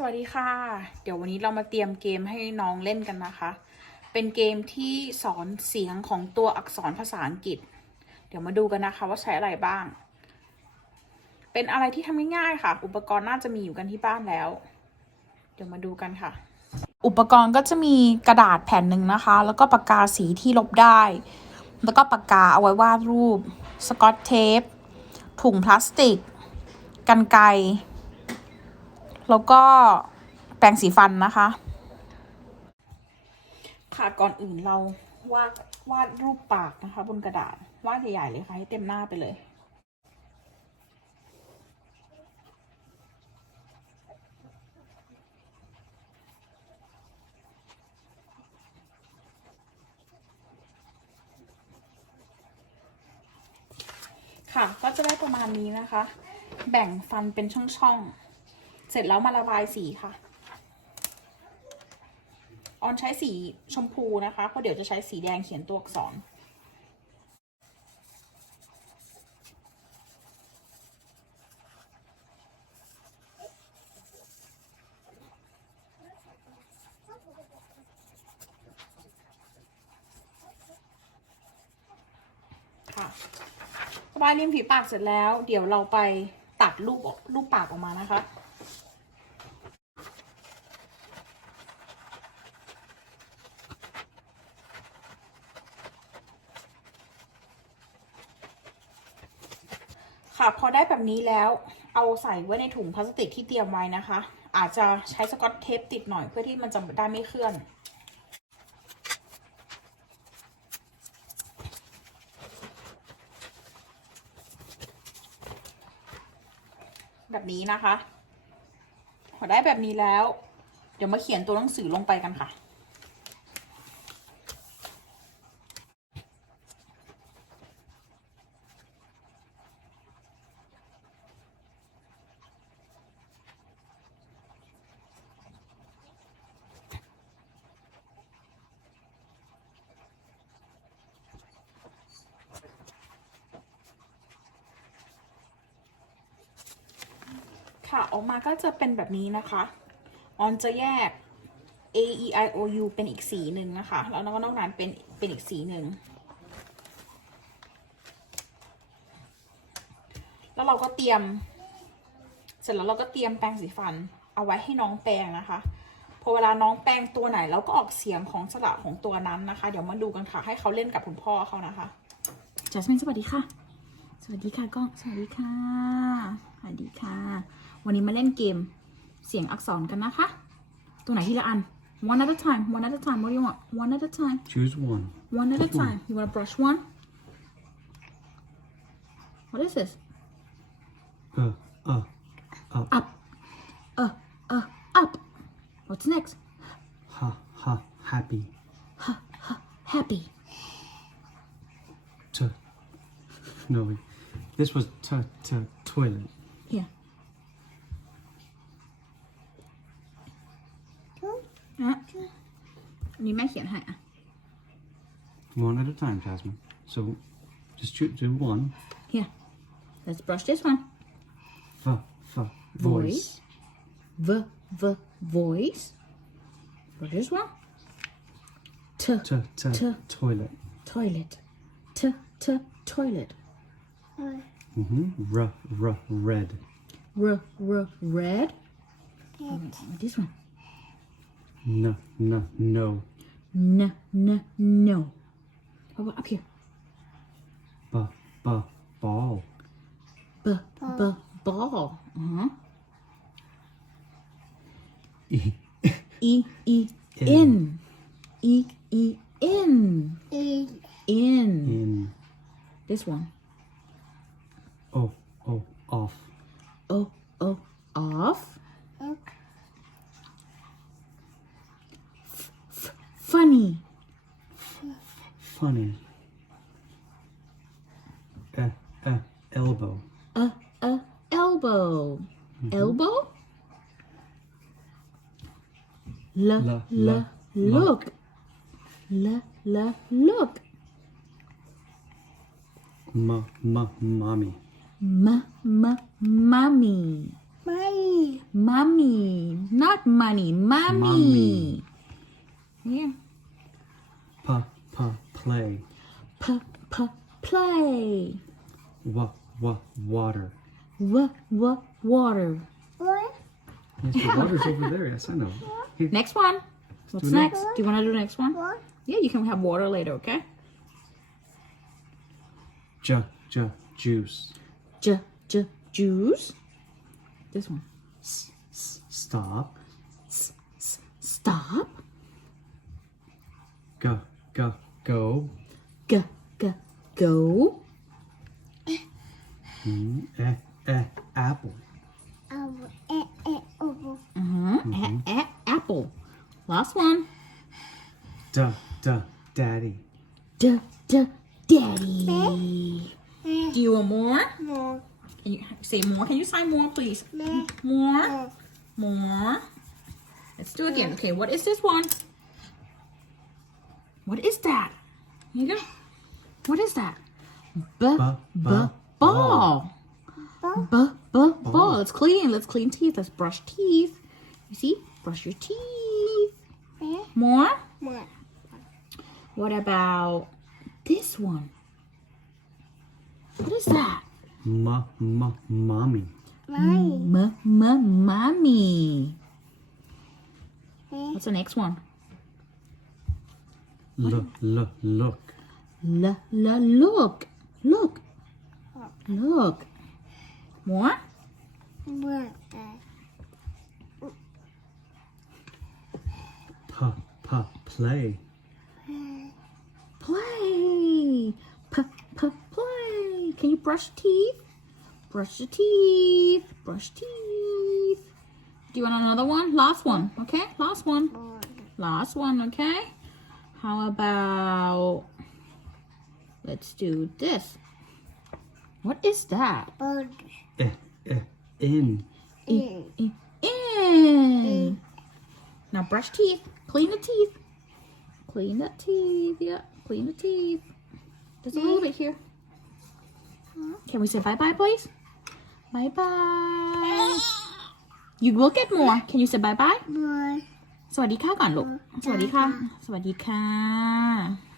สวัสดีค่ะ เดี๋ยววันนี้เรามาเตรียมเกมให้น้องเล่นกันนะคะ เป็นเกมที่สอนเสียงของตัวอักษรภาษาอังกฤษ เดี๋ยวมาดูกันนะคะว่าใช้อะไรบ้าง เป็นอะไรที่ทำง่ายๆค่ะ อุปกรณ์น่าจะมีอยู่กันที่บ้านแล้ว เดี๋ยวมาดูกันค่ะ อุปกรณ์ก็จะมีกระดาษแผ่นหนึ่งนะคะ แล้วก็ปากกาสีที่ลบได้ แล้วก็ปากกาเอาไว้วาดรูป สกอตเทป ถุงพลาสติก กันไกร แล้วก็แปรงสีฟันนะคะ ค่ะก่อนอื่นเราวาดวาดรูปปากนะคะ บนกระดาษวาดใหญ่ๆเลยค่ะ ให้เต็มหน้าไปเลยค่ะก็จะได้ประมาณนี้นะคะ แบ่งฟันเป็นช่องๆ เสร็จแล้วมาระบายสีค่ะ ออนใช้สีชมพูนะคะ เพราะเดี๋ยวจะใช้สีแดงเขียนตัวอักษรค่ะระบายริมฝีปากเสร็จแล้ว เดี๋ยวเราไปตัดรูปรูปปากออกมานะคะ ค่ะพอได้แบบนี้แล้วเอาใส่ไว้ในถุงพลาสติกที่เตรียมไว้นะคะ อาจจะใช้สกอตเทปติดหน่อยเพื่อที่มันจะได้ไม่เคลื่อน แบบนี้นะคะ พอได้แบบนี้แล้ว เดี๋ยวมาเขียนตัวหนังสือลงไปกันค่ะ ค่ะออกมาก็จะเป็นแบบนี้นะคะ ออนจะแยก A E I O U เป็นอีกสีหนึ่งนะคะ แล้วก็นอกนั้นเป็นเป็นอีกสีหนึ่ง แล้วเราก็เตรียม เสร็จแล้วเราก็เตรียมแปรงสีฟันเอาไว้ให้น้องแปรงนะคะ พอเวลาน้องแปรงตัวไหนเราก็ออกเสียงของสระของตัวนั้นนะคะ เดี๋ยวมาดูกันค่ะ ให้เขาเล่นกับคุณพ่อเขานะคะจัสมินสวัสดีค่ะ สวัสดีค่ะกล้อง สวัสดีค่ะ สวัสดีค่ะ วันนี้มาเล่นเกมเสียงอักษรกันนะคะตัวไหนทีละอัน one at a time one at a time what do you want one at a time Choose one. one at a time you want to brush one what is this Uh, uh, uh. up uh uh up what's next Ha, ha, happy. happy T. No, wait. this was t, t, toilet. นนี้แม่เขียนให้อ่ะ One at a time, Jasmine. So, just choose do one. here let's brush this one F, f, voice. v v voice for this one t T, t, T. toilet. toilet t t toilet Mm-hmm. R, r, red. r r red this one N, n, no. n n no. How about up here. B, b, ball. b b ball. Uh-huh. E, e e in e e in in in. this one. O, o, off. o o off. F- f- funny Funny. Uh, uh, elbow. Uh, uh, elbow elbow l La- la- look l l look M, m, mommy. m m mommy Mommy. Mommy, not money, mommy. Mommy. Yeah. P p play. P p play. W w water. W w water. Yes, the water's over there. Yes, I know. Here. Next one. What's do next? Do you want to do the next one? Yeah, you can have water later, okay? J j juice. J j juice. This one. S s stop. S s stop. Go go go. G g go. Mm, eh eh apple. Uh-huh. A- a- apple. Last one. D d daddy. D d daddy. Do you want more? Can you say more? Can you sign more, please? More. More. Let's do it again. Okay, what is this one? What is that? Here you go. What is that? B B- b b- ball. B b ball. Let's clean. Let's clean teeth. Let's brush teeth. You see? Brush your teeth. Eh? More. More. What about this one? What is that? M m mommy. M m mommy. Eh? What's the next one? L l look. L l look. Look. Look. More? P p play. Play. P p play. Can you brush teeth? Brush your teeth. Brush teeth. Do you want another one? Last one. Okay. Last one. Last one. Okay. How about let's do this. What is that? Eh eh in. In. in. Now brush teeth. Clean the teeth. Clean the teeth. Yeah. Clean the teeth. Just a little bit here. Can we say bye bye, please? Bye bye. You will get more. Can you say bye bye bye? สวัสดีค่ะก่อนลูก สวัสดีค่ะ สวัสดีค่ะ